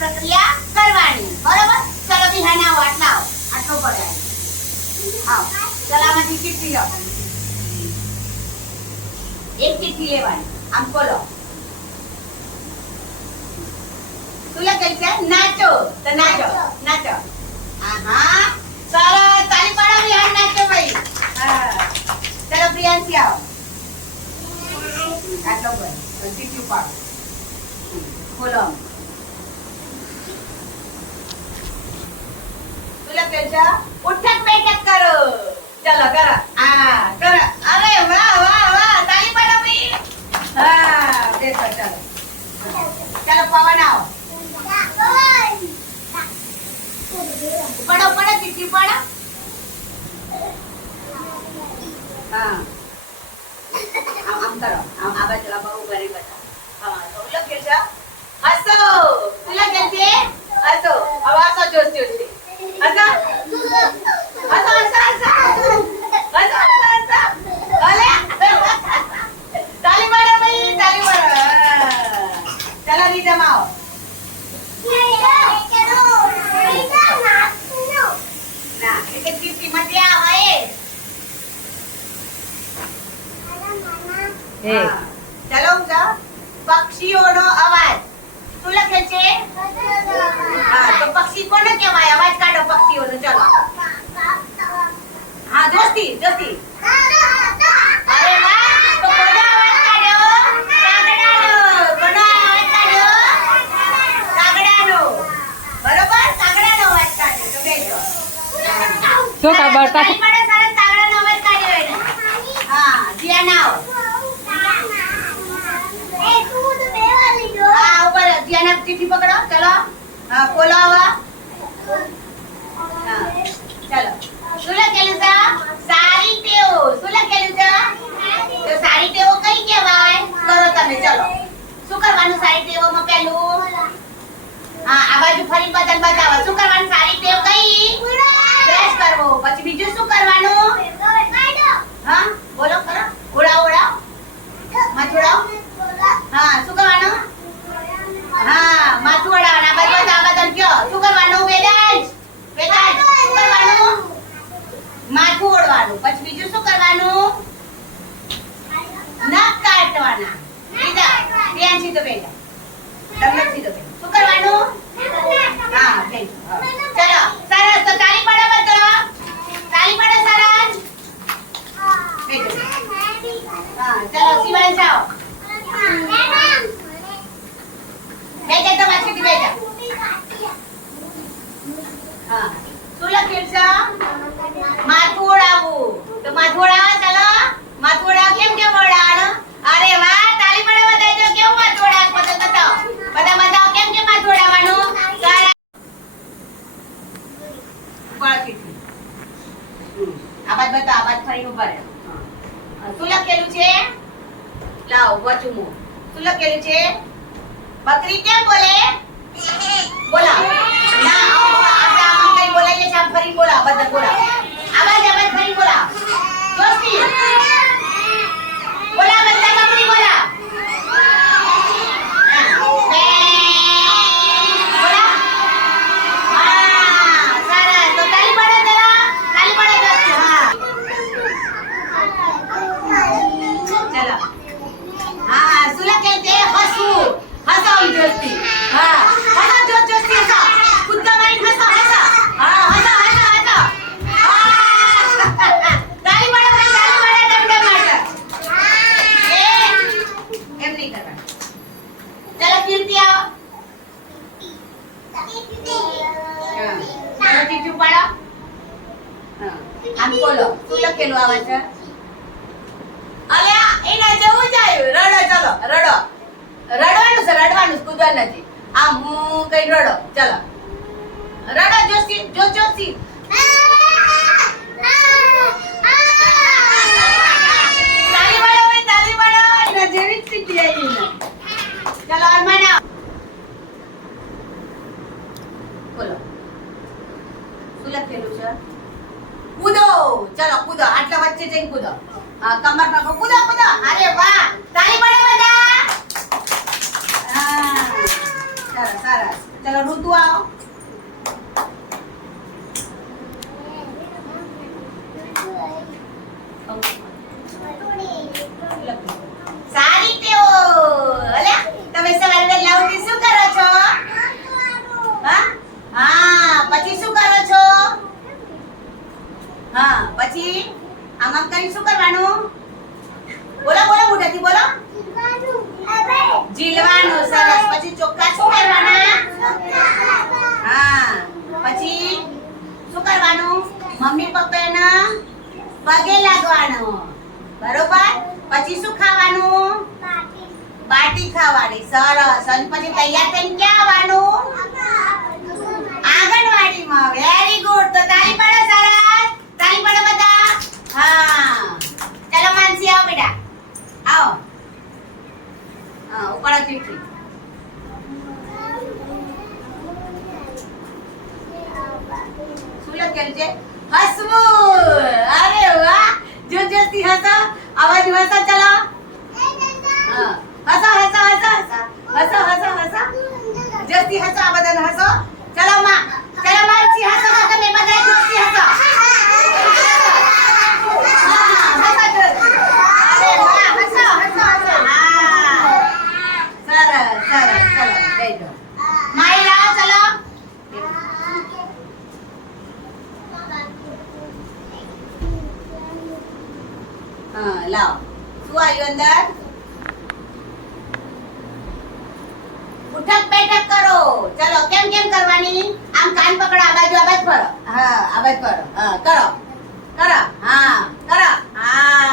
પ્રક્રિયા કરવાની. બરોબર? ચલો બિહાન આવો, આટલો પડે. આવો ચલો આમાંથી ચીઠી લો. એક ચીઠી લેવાની. આમ ખોલો. શું લખેલ છે? નાચો. તો નાચો. હા સરસ. તાળી પાડો બિહાન. નાચો ભાઈ. હા ચલો પ્રિયાંશી આવો. આટલો પડે. ચીઠી પાડો. ખોલો. ઉઠક બેઠક કરો. ચલો કરો. કરો. અરે વાહ વાહ વાહ. તાળી પાડો ભાઈ. હા બેસો. ચલો પવન આવો. પડો ચીઠી પડો. હા આમ કરો. આમ આ બાજુ બહુ ગરી બતા. હા તો લખેલ છે હસો. શું લખેલ છે? હસો. હવે હસો જોશ. હસો. તાલી પાડો ભાઈ. તાલી પાડો. ચલો રીધમ આવો. ના એટલે ચીઠી મત આવે. ચલો પક્ષીઓનો અવાજ. શું લખે છે? હા તો પક્ષી કોને કહેવાય? અવાજ કાઢો પક્ષીઓનો. ચલો હા જોસ્તી. અરે વાહ. તો કોનો અવાજ કાઢ્યો? કાગડાનો. કોનો અવાજ કાઢ્યો? કાગડાનો. બરોબર? કાગડાનો અવાજ કાઢ્યો. તો બેસો. શું ખબર તા? સરસ કાગડાનો અવાજ કાઢ્યો એને. હા જીયા આવો. હા ઉપર જીયાના ચીઠી પકડો. ચલો હા ખોલો આવા. હા ચલો. શું લખેલું છે? સારી ટેવો. શું લખેલું છે? તો સારી ટેવો કઈ કહેવાય? કરો તમે. ચલો શું કરવાનું સારી ટેવોમાં? પહેલું હા આ બાજુ ફરી બતાવો. શું કરવાનું સારી ટેવ કઈ? બ્રશ કરવો. પછી બીજું શું કરવાનું? હા બોલો કરો. ઓળાવ. માથું હા શું કરવાનું? હા માથું ઓળાવવાનું. આ બાજુ કયો. શું કરવાનું? વેદાંશ શું કરવાનું? માથું ઓળવાનું. પછી બીજું શું કરવાનું? નખ કાટવાના. ધ્યાન સીધો બેઠા. તમને સીધો બેઠા. શું કરવાનું? હા બેઠો. ચલો સરસ. તો તાળી પાડો બધા. તાળી પાડો સરસ. બેઠો. હા ચલો શિવાંશ જાઓ. બેઠા તો માથેથી બેઠા. હા શું લખ્યું છે? માથું ઓળાવવું. તો માથું ઓળાવો. ચલો માથું ઓળાવ. કેમ ઓળાવવાનું? અરે વાહ. તાળી પાડો બધા. જો કેવું માથું ઓળાવ. બતાવો. બધા કેમ માથું ઓળાવવાનું? આ બાદ બતાવો. આ બાદ ફરીને ઉભા રહો. શું લખેલું છે? લાવો વચુમો. શું લખેલું છે? બકરી કેમ બોલે? બોલાવો. ના આપણે આમ કઈ બોલાઈએ છે. આમ ફરી બોલાવો. બધા બોલાવો. આવાજ ફરી બોલાવો. જોસ્તી બોલાવો. બધા બકરી બોલાવો. આમ બોલો. શું લખેલું આવે છે? અલ્યા એના જેવું જ આવ્યું. રડો. ચલો રડો. રડવાનું છે. કૂદવાનું નથી. આમ હું કઈ રડો. ચલો રડો. જોશી. તાળી પાડો. એના જેવી જ સ્થિતિ આવી ને. ચલો અરમાન બોલો. શું લખેલું છે? કૂદો. ચલો કૂદો. આટલા વચ્ચે જઈને કૂદો. કમર પર કૂદો. અરે વાહ. તાળી પાડો બધા. હા સરસ. સરસ. ચલો ઋતુ આવો. સારી ટેવો. અલ્યા, તમે સવારે વહેલા ઉઠી શું કરો છો? હા? હા, પછી શું કરો છો? હા, પછી આમ આમ કરી શું કરવાનું? બોલો બોલો મોઢેથી બોલો. જીલવાનું. સરસ. પછી ચોખ્ખા શું કરવાના? હા. પછી શું કરવાનું? મમ્મી પપ્પાના પગે લાગવાનું. બરોબર? પછી શું ખાવાનું? બાટી ખાવાની. સરસ. અને પછી તૈયાર થઈને ક્યાં આવવાનું? આંગણવાડીમાં. Very good. તો તાળી પાડો. સરસ. તાળી પાડો બધા. હા. ચાલો માનસી આવો બેટા. આવો. હા, ઉપાડો ચીઠી. શું લખેલું છે? હસવું. અરે વાહ. જોરથી હસો. અવાજ હસો. ચલો. હા. હસો હસો હસો હસો હસો હસો હસો. જોરથી હસો. આ બધાને હસો. ચલો માં. ચલો માનસી હસો. તો તમે બધા જોરથી હસો. હા, હસો જોરથી. અરે વાહ. હસો હસો હસો. હા. સરસ સરસ. ચલો બેસો. માઈ લાવો. ચલો. હા, લાવો. શું આવ્યું અંદર? ઉઠક બેઠક કરો. ચલો કેમ કેમ કરવાની? આમ કાન પકડો. આ બાજુ ફરો. હા, આ બાજુ ફરો. હા, કરો. કરો. હા, કરો. હા.